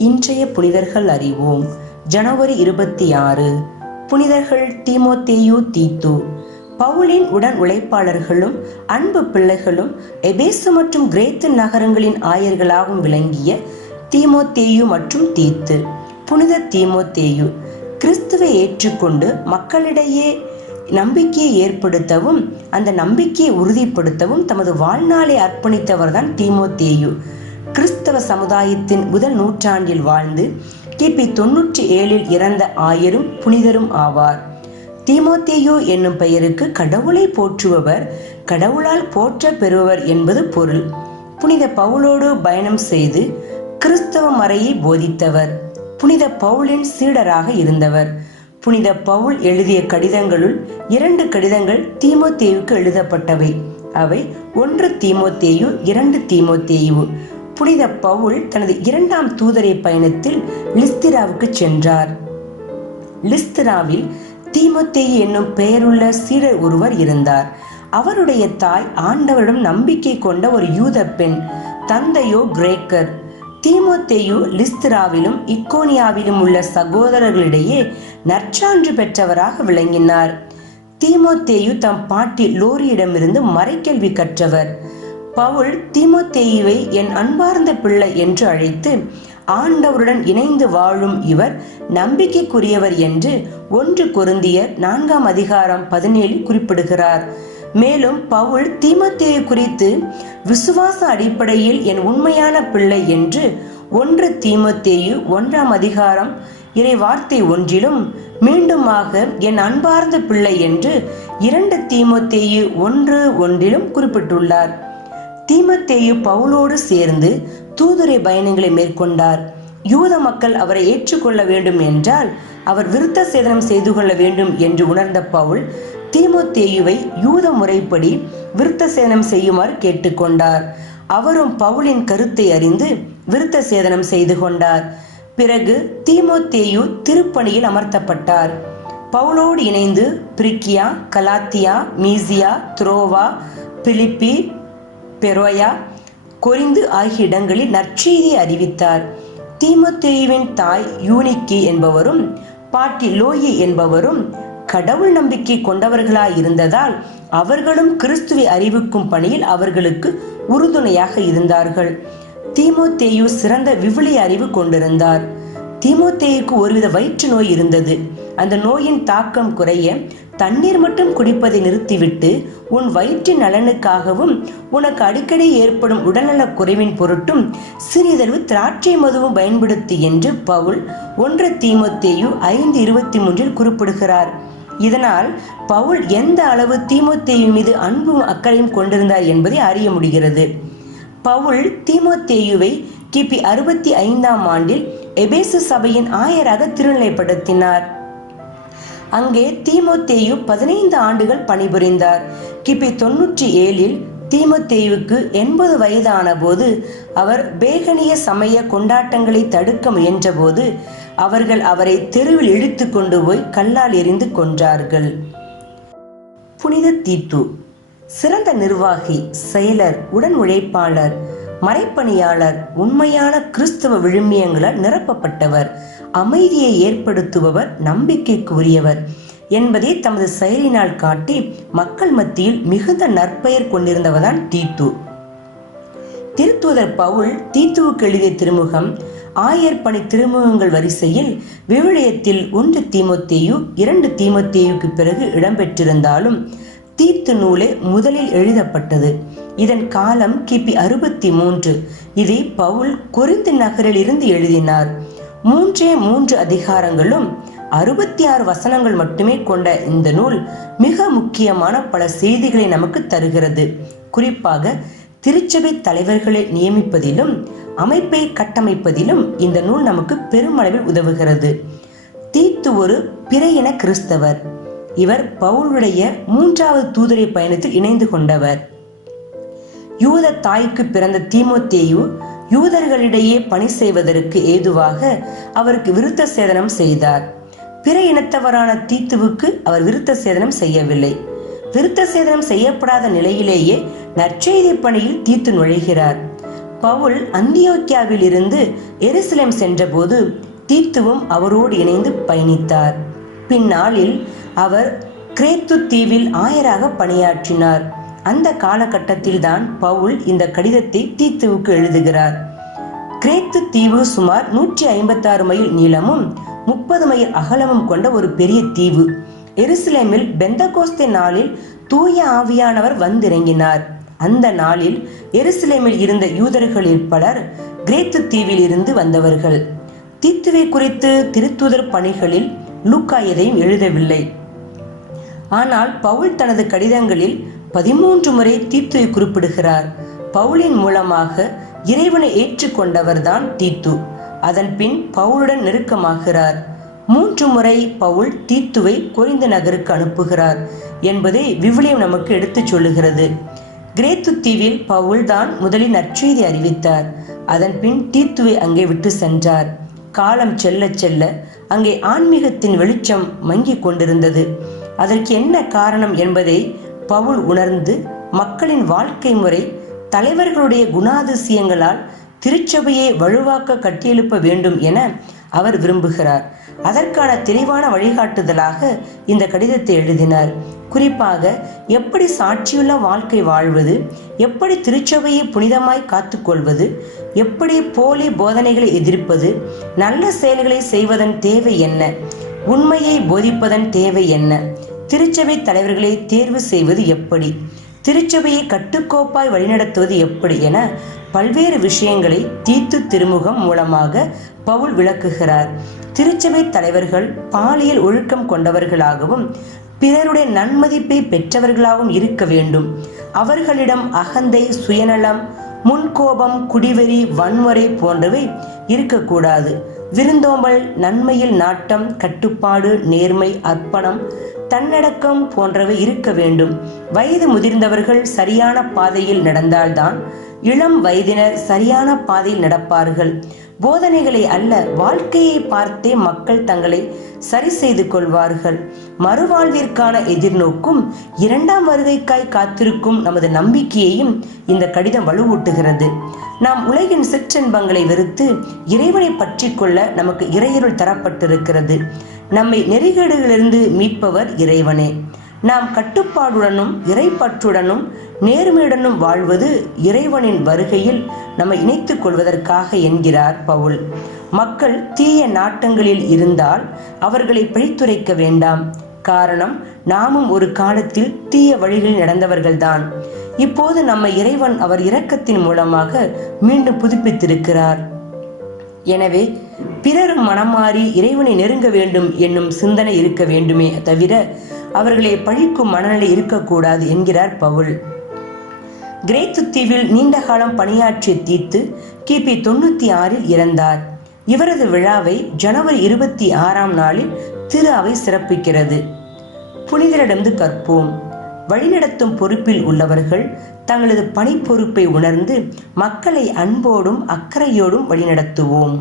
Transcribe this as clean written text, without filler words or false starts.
இன்றைய புனிதர்கள் அறிவோம். ஜனவரி 26. புனிதர்கள் தீமோத்தேயு, தீத்து. பவுலின் உடன் உழைப்பாளர்களும் அன்பு பிள்ளைகளும் எபேசு மற்றும் கிரேத்து நகரங்களின் ஆயர்களாகவும் விளங்கிய தீமோத்தேயு மற்றும் தீத்து. புனித தீமோத்தேயு கிறிஸ்துவை ஏற்றுக்கொண்டு மக்களிடையே நம்பிக்கையை ஏற்படுத்தவும் அந்த நம்பிக்கையை உறுதிப்படுத்தவும் தமது வாழ்நாளை அர்ப்பணித்தவர்தான் தீமோத்தேயு. கிறிஸ்தவ சமுதாயத்தின் முதல் நூற்றாண்டில் வாழ்ந்து கிபி 97 இறந்த ஆயரும் புனிதரும் ஆவார். தீமோத்தேயு என்னும் பெயருக்கு கடவுளை போற்றுபவர், கடவுளால் போற்ற பெறுபவர் என்பது பொருள். புனித பவுலோடு பயணம் செய்து கிறிஸ்தவ மறையை போதித்தவர். புனித பவுலின் சீடராக இருந்தவர். புனித பவுல் எழுதிய கடிதங்களுள் 2 கடிதங்கள் தீமோத்தேயுக்கு எழுதப்பட்டவை. அவை 1 தீமோத்தேயு, 2 தீமோத்தேயு. புனித பவுல் தனது 2ஆம் தூதரை பயணத்தில் லிஸ்திராவுக்கு சென்றார். லிஸ்திராவில் தீமோத்தேயு என்னும் பெயருள்ள சீடர் ஒருவர் இருந்தார். அவருடைய தாய் ஆண்டவரிடம் நம்பிக்கை கொண்ட ஒரு யூத பெண், தந்தையோ கிரேக்கர். தீமோத்தேயு லிஸ்திராவிலும் இக்கோனியாவிலும் உள்ள சகோதரர்களிடையே நற்சான்று பெற்றவராக விளங்கினார். தீமோத்தேயு தம் பாட்டி லோரியிடமிருந்து மறைக்கல்வி கற்றவர். பவுல் தீமோத்தேயுவை என் அன்பார்ந்த பிள்ளை என்று அழைத்து, ஆண்டவருடன் இணைந்து வாழும் இவர் நம்பிக்கைக்குரியவர் என்று 1 கொரிந்தியர் 4ஆம் அதிகாரம் 17 குறிப்பிடுகிறார். மேலும் பவுல் தீமோத்தேயு குறித்து விசுவாச அடிப்படையில் என் உண்மையான பிள்ளை என்று 1 தீமோத்தேயு 1ஆம் அதிகாரம் இறை வார்த்தை 1லும், மீண்டுமாக என் அன்பார்ந்த பிள்ளை என்று 2 தீமோத்தேயு 1:1 குறிப்பிட்டுள்ளார். தீமோத்தேயு பவுலோடு சேர்ந்து தூதுரை பயணங்களை மேற்கொண்டார். யூத மக்கள் அவரை ஏற்றுக்கொள்ள வேண்டும் என்றால் அவர் விருத்த சேதனம் செய்து கொள்ள வேண்டும் என்று உணர்ந்த பவுல் தீமோத்தேயுவை யூத முறைப்படி விருத்த சேதனம் செய்யுமாறு கேட்டுக்கொண்டார். அவரும் பவுலின் கருத்தை அறிந்து விருத்த சேதனம் செய்து கொண்டார். பிறகு தீமோத்தேயு திருப்பணியில் அமர்த்தப்பட்டார். பவுலோடு இணைந்து பிரிக்கியா, கலாத்தியா, மீசியா, துரோவா, பிலிப்பி, பெரோயா, கொரிந்து ஆகிய இடங்களில் நற்செய்தியை அறிவித்தார். தீமோத்தேயுவின் தாய் யூனிக்கி என்பவரும் பாட்டி லோயி என்பவரும் கடவுள் நம்பிக்கை கொண்டவர்களாய் இருந்ததால் அவர்களும் கிறிஸ்துவை அறிவிக்கும் பணியில் அவர்களுக்கு உறுதுணையாக இருந்தார்கள். தீமோத்தேயு சிறந்த விவிலிய அறிவு கொண்டிருந்தார். தீமோத்தேயுக்கு ஒருவித வயிற்று நோய் இருந்தது. அந்த நோயின் தாக்கம் குறைய தண்ணீர் மட்டும் குடிப்பதை நிறுத்திவிட்டு உன் வயிற்றின் நலனுக்காகவும் உனக்கு அடிக்கடி ஏற்படும் உடல்நலக் குறைவின் பொருட்டும் சிறிதளவு திராட்சை மதுவும் பயன்படுத்தி என்று பவுல் 1 தீமோத்தேயு 5:23 குறிப்பிடுகிறார். இதனால் பவுல் எந்த அளவு தீமோத்தேயு மீது அன்பும் அக்கறையும் கொண்டிருந்தார் என்பதை அறிய முடிகிறது. பவுல் தீமோத்தேயுவை கிபி 65ஆம் ஆண்டில் எபேசு சபையின் ஆயராக திருநிலைப்படுத்தினார். அங்கே தீமோத்தேயு 15 ஆண்டுகள் பணிபுரிந்தார். கிபி 97 தீமோத்தேயுவுக்கு 80 வயதான போது அவர் பேகனிய சமய கொண்டாட்டங்களை தடுக்க முயன்ற போது அவர்கள் அவரை தெருவில் இழுத்து கொண்டு போய் கல்லால் எறிந்து கொன்றார்கள். புனித தீத்து சிறந்த நிர்வாகி, செயலர், உடன் உழைப்பாளர், மறைப்பணியாளர், உண்மையான கிறிஸ்தவ விழுமியங்களால் நிரப்பப்பட்டவர், அமைதியை ஏற்படுத்துபவர், நம்பிக்கைக்கு உரியவர் என்பதை தமது செயலினால் காட்டி மக்கள் மத்தியில் மிகுந்த நற்பெயர் கொண்டிருந்தவர்தான் தீத்து. திருத்தூதர் பவுல் தீத்துவுக்கு எழுதிய திருமுகம் ஆயர் பணி திருமுகங்கள் வரிசையில் விவிலியத்தில் 1 தீமோத்தேயு 2 தீமோத்தேயுக்கு பிறகு இடம்பெற்றிருந்தாலும் தீத்து நூலே முதலில் எழுதப்பட்டது. இதன் காலம் கிபி 63. இதை பவுல் கொரிந்து நகரில் இருந்து எழுதினார். 3 அதிகாரங்களும் 66 வசனங்கள் மட்டுமே கொண்ட இந்த நூல் மிக முக்கியமான பல செய்திகளை நமக்கு தருகிறது. குறிப்பாக திருச்சபை தலைவர்களை நியமிப்பதிலும் அமைப்பை கட்டமைப்பதிலும் இந்த நூல் நமக்கு பெருமளவில் உதவுகிறது. தீத்து ஒரு பிறையின கிறிஸ்தவர். இவர் பவுலுடைய 3வது தூதரை பயணத்தில் இணைந்து கொண்டவர். யூத தாய்க்கு பிறந்த தீமோத்தேயு யூதர்களிடையே பணி செய்வதற்கு ஏதுவாக அவருக்கு விருத்த சேதனம் செய்தார். பிற இனத்தவரான தீத்துவுக்கு அவர் விருத்த சேதனம் செய்யவில்லை. விருத்த சேதனம் செய்யப்படாத நிலையிலேயே நற்செய்தி பணியில் தீத்து நுழைகிறார். பவுல் அந்தியோக்கியாவில் இருந்து எருசலேம் சென்றபோது தீத்துவும் அவரோடு இணைந்து பயணித்தார். பின்னாளில் அவர் கிரேத்து தீவில் ஆயராக பணியாற்றினார். அந்த காலகட்டத்தில் தான் பவுல் இந்த கடிதத்தை தீத்துவுக்கு எழுதுகிறார். கிரேத்து தீவு சுமார் 156 மைல் நீளமும் 30 மைல் அகலமும் கொண்ட ஒரு பெரிய தீவு. எருசலேமில் பெந்தகோஸ்தே நாளில் தூய ஆவியானவர் வந்திறங்கினார். அந்த நாளில் எருசலேமில் இருந்த யூதர்களில் பலர் கிரேத்து தீவில் இருந்து வந்தவர்கள். தீத்துவை குறித்து திருத்தூதர் பணிகளில் லூக்கா எதையும் எழுதவில்லை. ஆனால் பவுல் தனது கடிதங்களில் 13 முறை தீத்துவை குறிப்பிடுகிறார். பவுலின் மூலமாக இறைவனை ஏற்றுக்கொண்டவர்தான் தீத்து. அதன் பின் பவுலுடன் நெருக்கமாகிறார். 3 முறை பவுல் தீத்துவை கொரிந்து நகருக்கு அனுப்புகிறார் என்பதை விவிலியம் நமக்கு எடுத்துச் சொல்லுகிறது. கிரேத்து தீவில் பவுல் தான் முதலில் நற்செய்தி அறிவித்தார். அதன் பின் தீத்துவை அங்கே விட்டு சென்றார். காலம் செல்ல செல்ல அங்கே ஆன்மீகத்தின் வெளிச்சம் மங்கிக் கொண்டிருந்தது. அதற்கு என்ன காரணம் என்பதை பவுல் உணர்ந்து மக்களின் வாழ்க்கை முறை, தலைவர்களுடைய குணாதிசயங்களால் திருச்சபையை வலுவாக்க கட்டியெழுப்ப வேண்டும் என அவர் விரும்புகிறார். அதற்கான தெளிவான வழிகாட்டுதலாக இந்த கடிதத்தை எழுதினார். குறிப்பாக எப்படி சாட்சியுள்ள வாழ்க்கை வாழ்வது, எப்படி திருச்சபையை புனிதமாய் காத்துக்கொள்வது, எப்படி போலி போதனைகளை எதிர்ப்பது, நல்ல செயல்களை செய்வதன் தேவை என்ன, உண்மையை போதிப்பதன் தேவை என்ன, திருச்சபை தலைவர்களை தேர்வு செய்வது எப்படி, திருச்சபையை கட்டுக்கோப்பாய் வழிநடத்துவது எப்படி என பல்வேறு விஷயங்களை தீத்து திருமுகம் மூலமாக பவுல் விளக்குகிறார். திருச்சபை தலைவர்கள் பாலியல் ஒழுக்கம் கொண்டவர்களாகவும் பிறருடைய நன்மதிப்பை பெற்றவர்களாகவும் இருக்க வேண்டும். அவர்களிடம் அகந்தை, சுயநலம், முன்கோபம், குடிவெறி, வன்முறை போன்றவை இருக்கக்கூடாது. விருந்தோம்பல், நன்மையில் நாட்டம், கட்டுப்பாடு, நேர்மை, அர்ப்பணம், தன்னடக்கம் போன்றவை இருக்க வேண்டும். வயது முதிர்ந்தவர்கள் சரியான பாதையில் நடந்தால்தான் இளம் வயதினர் சரியான பாதையில் நடப்பார்கள். போதனைகளை அல்ல, வாழ்க்கையை பார்த்தே மக்கள் தங்களை சரி செய்து கொள்வார்கள். மறுவாழ்விற்கான எதிர்நோக்கும் 2ஆம் வருகைக்காய் காத்திருக்கும் நமது நம்பிக்கையையும் இந்த கடிதம் வலுவூட்டுகிறது. நாம் உலகின் சிற்றின்பங்களை வெறுத்து இறைவனை பற்றி கொள்ள நமக்கு இறையருள் தரப்பட்டிருக்கிறது. நம்மை நெறிகேடுகளிலிருந்து மீட்பவர் இறைவனே. நாம் கட்டுப்பாடுடனும் இறைப்பற்றுடனும் நேர்மையுடனும் வாழ்வது இறைவனின் வருகையில் நம்மை இணைத்துக் கொள்வதற்காக என்கிறார் பவுல். மக்கள் தீய நாட்டங்களில் இருந்தால் அவர்களை பழித்துரைக்க வேண்டாம். காரணம், நாமும் ஒரு காலத்தில் தீய வழிகளில் நடந்தவர்கள்தான். இப்போது நம்ம இறைவன் அவர் இரக்கத்தின் மூலமாக மீண்டும் புதுப்பித்திருக்கிறார். எனவே பிறரும் மனமாறி இறைவனை நெருங்க வேண்டும் என்னும் சிந்தனை இருக்க வேண்டுமே தவிர அவர்களை பழிக்கும் மனநிலை இருக்கக்கூடாது என்கிறார் பவுல். கிரேத்து தீவில் நீண்ட காலம் பணியாற்றிய தீத்து கிபி 96 இறந்தார். இவரது விழாவை ஜனவரி 26ஆம் நாளில் திரு அவை சிறப்பிக்கிறது. புனிதரிடமிருந்து கற்போம். வழிநடத்தும் பொறுப்பில் உள்ளவர்கள் தங்களது பணி பொறுப்பை உணர்ந்து மக்களை அன்போடும் அக்கறையோடும் வழிநடத்துவோம்.